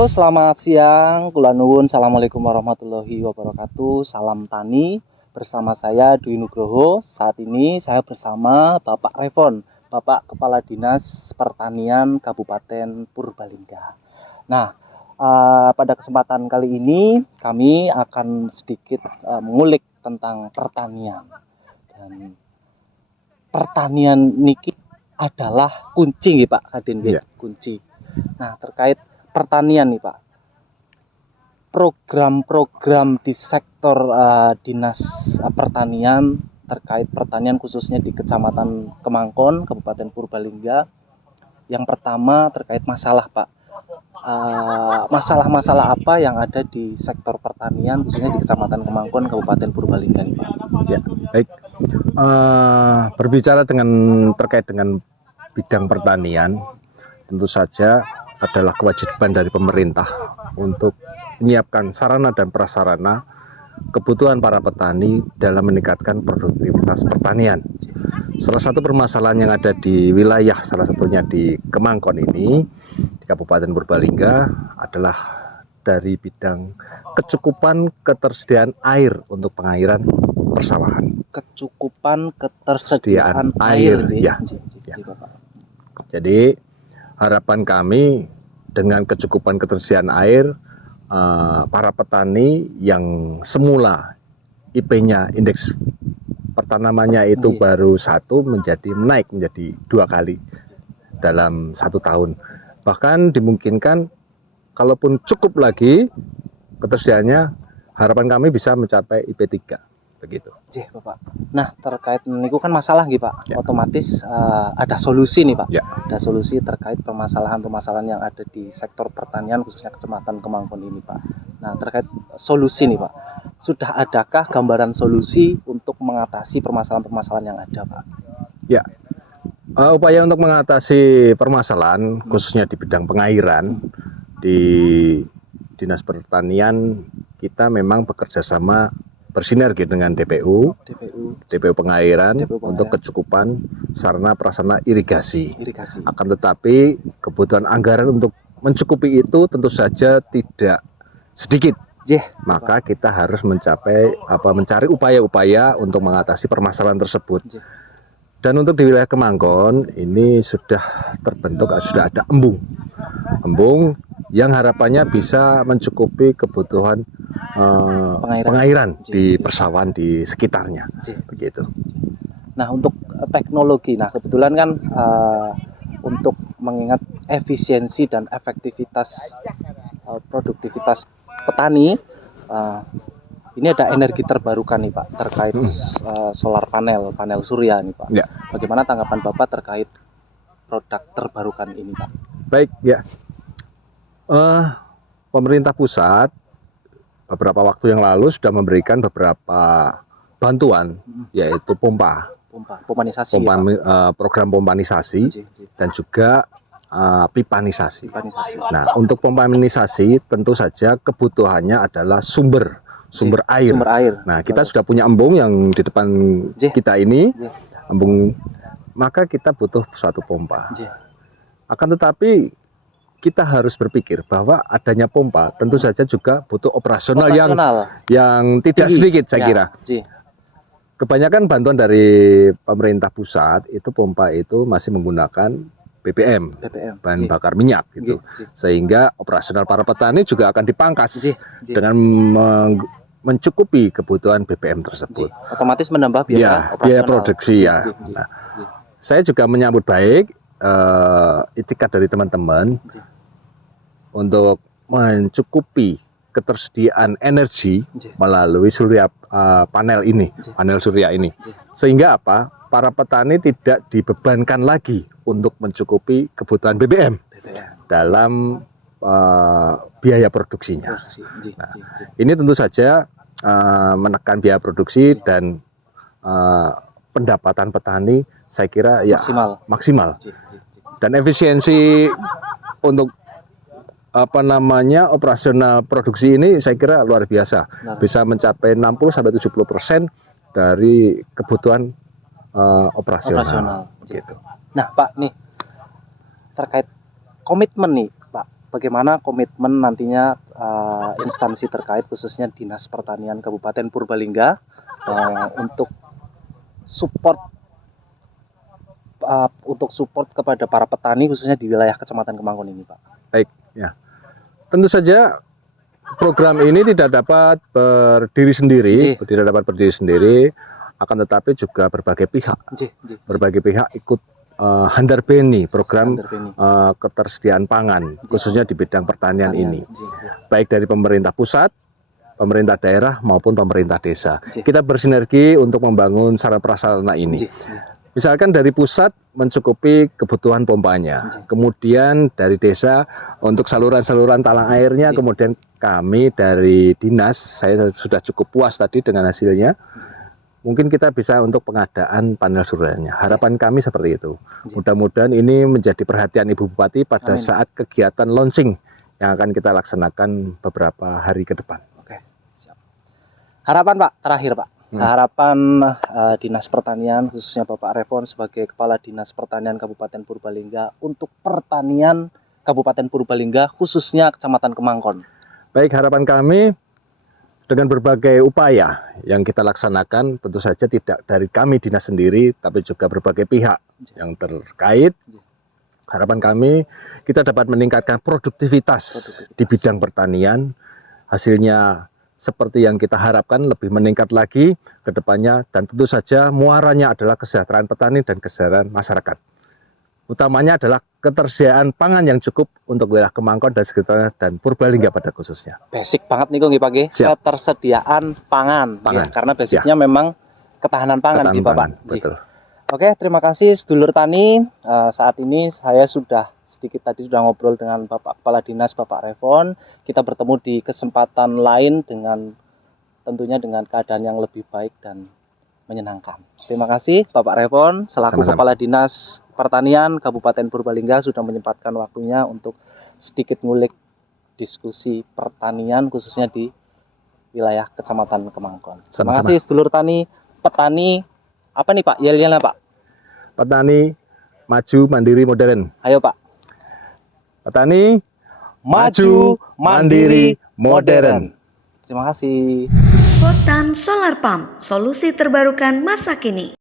Halo, selamat siang. Kula nuwun. Assalamualaikum warahmatullahi wabarakatuh. Salam tani. Bersama saya Dwi Nugroho. Saat ini saya bersama Bapak Revon, Bapak Kepala Dinas Pertanian Kabupaten Purbalingga. Nah, pada kesempatan kali ini kami akan sedikit mengulik tentang pertanian. Dan pertanian niki adalah kunci, Pak Kadin, Ya. kunci. Nah, terkait pertanian nih Pak, program-program di sektor dinas pertanian terkait pertanian khususnya di Kecamatan Kemangkon, Kabupaten Purbalingga. Yang pertama terkait masalah Pak, masalah-masalah apa yang ada di sektor pertanian khususnya di Kecamatan Kemangkon, Kabupaten Purbalingga nih Pak? Ya, baik. Berbicara terkait dengan bidang pertanian, tentu saja adalah kewajiban dari pemerintah untuk menyiapkan sarana dan prasarana kebutuhan para petani dalam meningkatkan produktivitas pertanian. Salah satu permasalahan yang ada di wilayah, salah satunya di Kemangkon ini, di Kabupaten Purbalingga, adalah dari bidang kecukupan ketersediaan air untuk pengairan persawahan. Kecukupan ketersediaan air, ya. Jadi harapan kami dengan kecukupan ketersediaan air, para petani yang semula IP-nya, indeks pertanamannya itu baru 1 menaik menjadi 2 kali dalam 1 tahun. Bahkan dimungkinkan kalaupun cukup lagi ketersediaannya, harapan kami bisa mencapai IP 3. Begitu. Bapak. Nah, terkait niku kan masalah gitu Pak. Ya. Otomatis ada solusi nih Pak. Ya. Ada solusi terkait permasalahan-permasalahan yang ada di sektor pertanian khususnya Kecamatan Kemangkon ini Pak. Nah, terkait solusi nih Pak. Sudah adakah gambaran solusi untuk mengatasi permasalahan-permasalahan yang ada Pak? Ya. Upaya untuk mengatasi permasalahan khususnya di bidang pengairan di Dinas Pertanian, kita memang bekerja sama bersinergi dengan DPU Pengairan untuk kecukupan sarana prasarana irigasi. Akan tetapi kebutuhan anggaran untuk mencukupi itu tentu saja tidak sedikit. Maka kita harus mencari upaya-upaya untuk mengatasi permasalahan tersebut. Dan untuk di wilayah Kemangkon ini sudah terbentuk, sudah ada embung yang harapannya bisa mencukupi kebutuhan pengairan di persawahan di sekitarnya. Begitu. Nah, untuk teknologi, kebetulan kan untuk mengingat efisiensi dan efektivitas produktivitas petani, ini ada energi terbarukan nih Pak terkait solar panel surya nih Pak. Ya. Bagaimana tanggapan Bapak terkait produk terbarukan ini Pak? Baik ya, pemerintah pusat beberapa waktu yang lalu sudah memberikan beberapa bantuan, yaitu pompanisasi, program pompanisasi dan juga pipanisasi. Nah, untuk pompanisasi tentu saja kebutuhannya adalah sumber air. Nah, kita sudah punya embung yang di depan kita ini, embung, maka kita butuh suatu pompa. Akan tetapi kita harus berpikir bahwa adanya pompa tentu saja juga butuh operasional yang tidak sedikit, saya kira. Kebanyakan bantuan dari pemerintah pusat itu pompa itu masih menggunakan BBM, bahan bakar minyak gitu. Sehingga operasional para petani juga akan dipangkas dengan mencukupi kebutuhan BBM tersebut. Otomatis menambah biaya produksi ya. Nah, saya juga menyambut baik itikat dari teman-teman untuk mencukupi ketersediaan energi melalui panel surya ini, sehingga para petani tidak dibebankan lagi untuk mencukupi kebutuhan BBM dalam biaya produksinya. Nah, ini tentu saja menekan biaya produksi dan pendapatan petani, saya kira ya maksimal. Dan efisiensi untuk operasional produksi ini saya kira luar biasa, bisa mencapai 60-70% dari kebutuhan operasional. Gitu. Nah Pak, nih terkait komitmen nih Pak bagaimana komitmen nantinya instansi terkait khususnya Dinas Pertanian Kabupaten Purbalingga untuk support kepada para petani khususnya di wilayah Kecamatan Kemangkon ini, Pak. Baik, ya. Tentu saja program ini tidak dapat berdiri sendiri, akan tetapi juga berbagai pihak ikut handarbeni program ketersediaan pangan, khususnya di bidang pertanian ini, baik dari pemerintah pusat, pemerintah daerah maupun pemerintah desa. Kita bersinergi untuk membangun sarana prasarana ini. Misalkan dari pusat mencukupi kebutuhan pompanya, kemudian dari desa untuk saluran-saluran talang airnya, kemudian kami dari dinas, saya sudah cukup puas tadi dengan hasilnya. Mungkin kita bisa untuk pengadaan panel suryanya. Harapan kami seperti itu. Mudah-mudahan ini menjadi perhatian Ibu Bupati pada saat kegiatan launching yang akan kita laksanakan beberapa hari ke depan. Oke, siap. Harapan Pak, terakhir Pak. Harapan Dinas Pertanian khususnya Bapak Revon sebagai Kepala Dinas Pertanian Kabupaten Purbalingga untuk pertanian Kabupaten Purbalingga khususnya Kecamatan Kemangkon. Baik, harapan kami dengan berbagai upaya yang kita laksanakan, tentu saja tidak dari kami dinas sendiri, tapi juga berbagai pihak yang terkait. Harapan kami kita dapat meningkatkan produktivitas di bidang pertanian, hasilnya seperti yang kita harapkan lebih meningkat lagi ke depannya, dan tentu saja muaranya adalah kesejahteraan petani dan kesejahteraan masyarakat. Utamanya adalah ketersediaan pangan yang cukup untuk wilayah Kemangkon dan sekitarnya dan Purbalingga pada khususnya. Basic banget nih kok Pak, ketersediaan pangan. Ya, karena basicnya memang ketahanan pangan sih Bapak. Betul. Oke, terima kasih sedulur tani. Saat ini saya sudah ngobrol dengan Bapak Kepala Dinas Bapak Revon. Kita bertemu di kesempatan lain tentunya dengan keadaan yang lebih baik dan menyenangkan. Terima kasih Bapak Revon selaku Kepala Dinas Pertanian Kabupaten Purbalingga sudah menyempatkan waktunya untuk sedikit ngulik diskusi pertanian khususnya di wilayah Kecamatan Kemangkon. Terima kasih sedulur petani apa nih Pak? Yel-yelnya Pak? Petani maju mandiri modern. Ayo Pak. Petani maju mandiri modern. Terima kasih. Potan Solar Pump, solusi terbarukan masa kini.